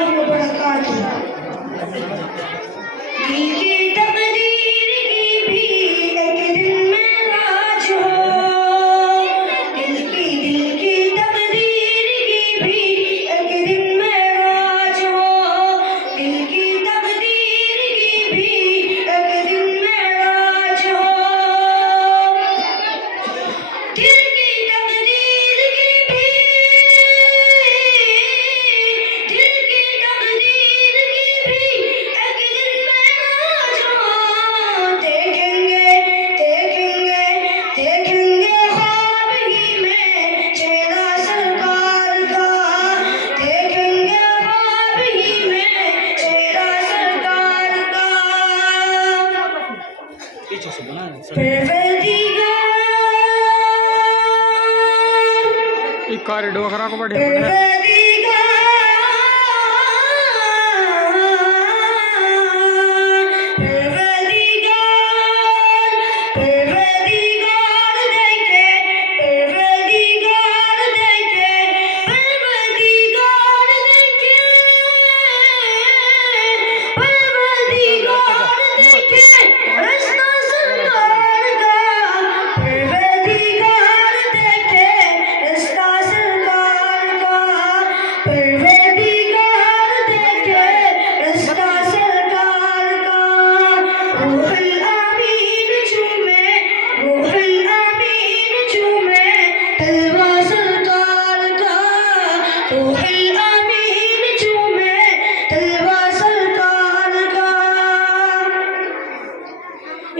वरहमतुल्लाहि वबरकातुहू। दिल की तकदीर की भी एक दिन मेराज हो, दिल की तकदीर की भी एक दिन मेराज हो, दिल की तकदीर की भी एक दिन मेराज हो, दिल की तकदीर की भी, दिल की तकदीर की भी एक दिन मेराज हो। देखेंगे देखेंगे देखेंगे ख्वाब ही में चेहरा सरकार का, देखेंगे ख्वाब ही में चेहरा सरकार का। परवरदिगार एक कॉरिडोर करा को बढ़े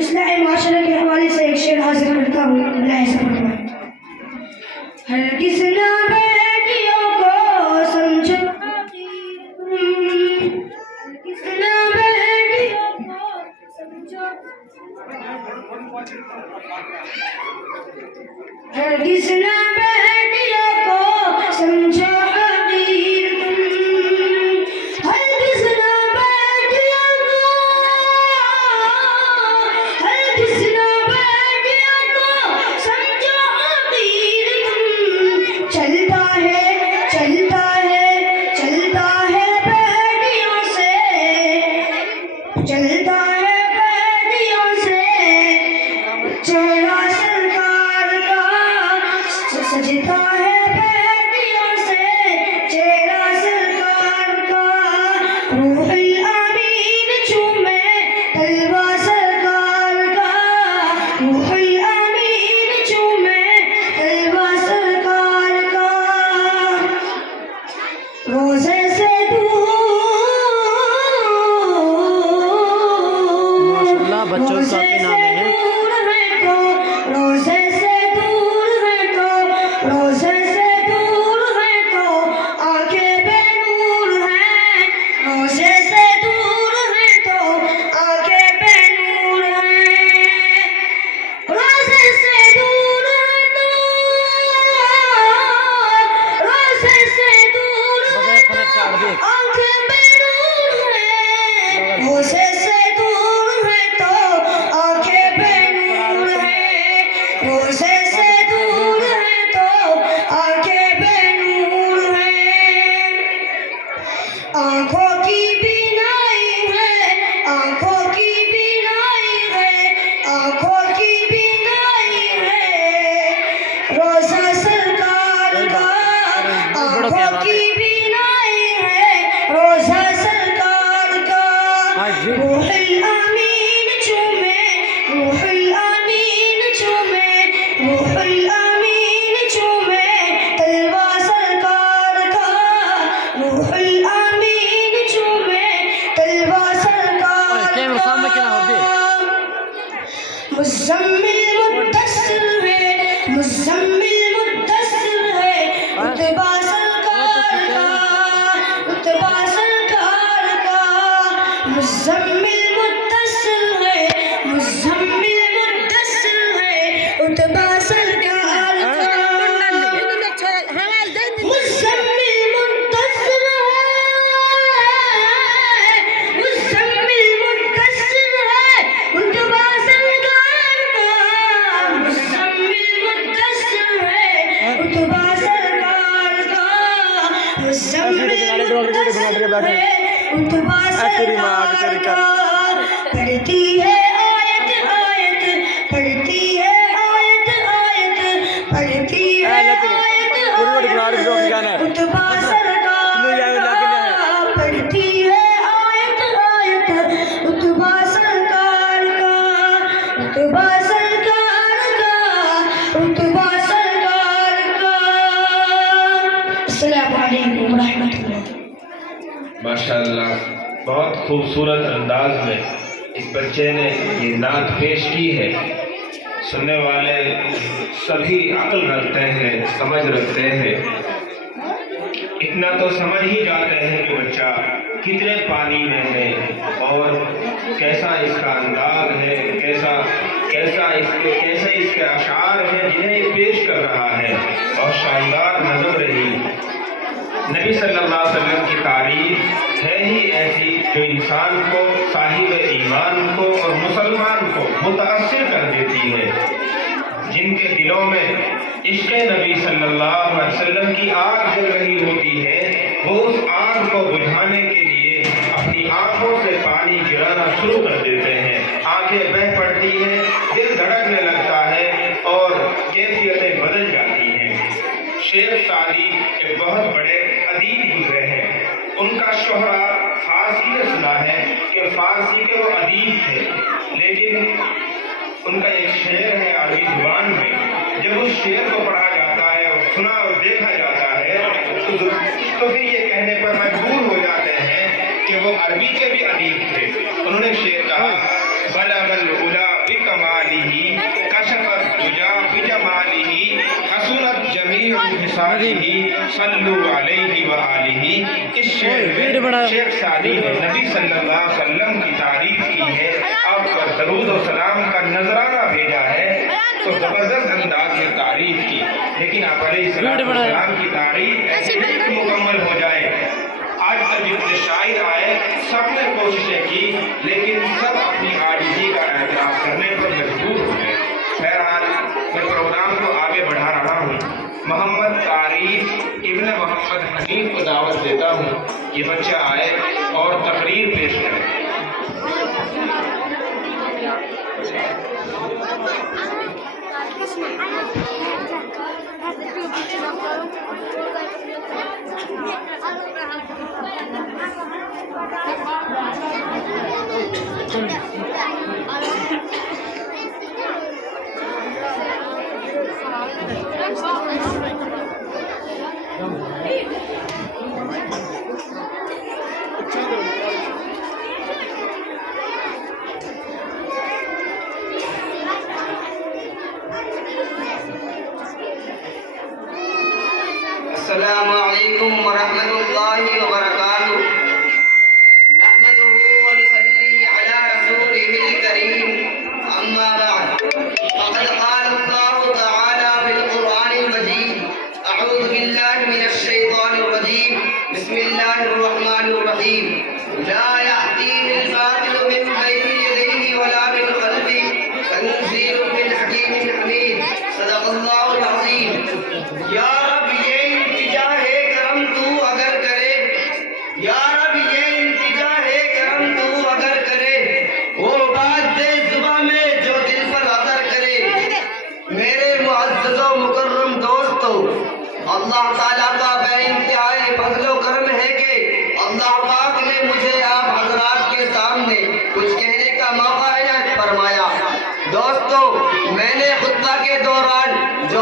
इस्लाह माशरा के हवाले से एक शेर हाजिर करता हूँ। हरगिज़ ना बेटियों को समझो, हरगिज़ ना बेटियों को समझो, हरगिज़ ना बेटियों को समझो हकीर तुम, हरगिज़ ना बेटियों को, हरगिज़ ना बेटियों को समझो हकीर तुम। चलता है चलता है चलता है बेटियों से, चलता है बेटियों से चेहरा सरकार का, सजता है बेटियों से चेहरा सरकार का। रूहुल अमीन चूमे तलवा सरकार का, रूहुल अमीन चूमे तलवा सरकार का। रोज़े से माशाल्लाह बच्चों का काफी नाम है। रोज़े से दूर है तो, रोज़े से दूर है तो आंखें बेनूर हैं, रोज़े से दूर है तो आंखें बेनूर हैं, रोज़े से दूर है तो, रोज़े से दूर है तो आंखें बेनूर हैं, रोज़े से दूर है तो आंखें बेनूर हैं, रोज़े से दूर है तो आंखें बेनूर हैं। आँखों की बीनाई है, आँखों की बीनाई है, आँखों की बीनाई है रोज़ा सरकार का, आँखों की बीनाई है रोज़ा सरकार का। रूहुल अमीन चूमे, रूहुल अमीन चूमे, रूहुल अमीन चूमे तलवा सरकार का, रूहुल अमीन चूमे तलवा सरकार का। मुज़म्मिल मुद्दस्सिर है, मुज़म्मिल मुद्दस्सिर है रुतबा सरकार का, रुतबा सरकार का। मुज़म्मिल मुद्दस्सिर है, मुज़म्मिल मुद्दस्सिर है रुतबा सरकार का। मुज़म्मिल मुद्दस्सिर है, मुज़म्मिल मुद्दस्सिर है रुतबा सरकार का, मुज़म्मिल मुद्दस्सिर है रुतबा सरकार का, मुज़म्मिल मुद्दस्सिर तेरी माँ आगे तेरी कर पढ़ती है आयत आयत पढ़ती है आयत आयत पढ़ती है आयत आयत उतबा सरकार पढ़ती है आयत आयत उतबा सरकार का उतबा सरकार का उतबा सरकार का। अस्सलामु अलैकुम रहमतुल्लाह। माशाअल्लाह, बहुत खूबसूरत अंदाज में इस बच्चे ने ये नात पेश की है। सुनने वाले सभी अक्ल रखते हैं, समझ रखते हैं। इतना तो समझ ही जाते हैं कि बच्चा कितने पानी में है और कैसा इसका अंदाज है, कैसे इसके अशार हैं जिन्हें ये पेश कर रहा है। और शानदार नज़म रही। नबी सल्लल्लाहु अलैहि वसल्लम की तारीफ है ही ऐसी जो इंसान को, साहिब ईमान को और मुसलमान को मुतासिर कर देती है। जिनके दिलों में इश्क़ नबी सल्लल्लाहु अलैहि वसल्लम की आग जल रही होती है, वो उस आग को बुझाने के लिए अपनी आंखों से पानी गिराना शुरू कर देते हैं। आंखें बह पड़ती हैं, दिल धड़कने लगता है और कैफियतें बदल जाती हैं। शेख सादी एक बहुत बड़े अदीब गुजरे हैं। उनका शोहरा फारसी ने सुना है कि फारसी के वो अदीब थे, लेकिन उनका एक शेर है अरबी जुबान में। जब उस शेर को पढ़ा जाता है और सुना और देखा जाता है तो फिर ये कहने पर मजबूर हो जाते हैं कि वो अरबी के भी अदीब थे। उन्होंने शेर कहा, बलगल उला बिकमालिही कशफत दुजा बिजमालिही हसनत जमीउ हिसालिही सल्लु अलैहि व आलिही। इस शेर में शेख सादी ने नबी सल्लल्लाहु अलैहि वसल्लम की तारीफ की है, आप पर दरूद और सलाम का नजराना भेजा है, तो जबरदस्त अंदाज में तारीफ की। लेकिन आप अलैहिस्सलाम की तारीफ ऐसे मुकम्मल हो जाए। आज तक जितने शायर आए सब ने कोशिशें की, लेकिन सब अपनी आजिज़ी का एतराफ़ करने पर मजबूर हो गए। बहरहाल मैं प्रोग्राम को आगे बढ़ा रहा हूँ। मोहम्मद तारीफ इब्न मोहम्मद हनीफ को दावत देता हूँ, ये बच्चा आए और तकरीर पेश करे। अस्सलामु अलैकुम वरहमतुल्लाहि वबरकातुहू। नहमदुहु व नसल्ली अला रसूलिहिल करीम। अम्मा बअद। फ़क़द क़ाल अल्लाहु तआला फ़िल क़ुरआनिल मजीद। अऊज़ु बिल्लाहि मिनश शैतानिर रजीम। बिस्मिल्लाहिर रहमानिर रहीम। ला यअतीहिल बातिलु मिन बैनि यदैहि वला मिन ख़ल्फ़िही तंज़ीलुम मिन हकीमिन हमीद। सदक़ल्लाहुल अज़ीम। या अल्लाह ताला का बेइंतहाई फज़्ल-ओ करम है कि अल्लाह पाक ने मुझे आप हज़रात के सामने कुछ कहने का मौका इनायत फरमाया। दोस्तों, मैंने खुतबा के दौरान जो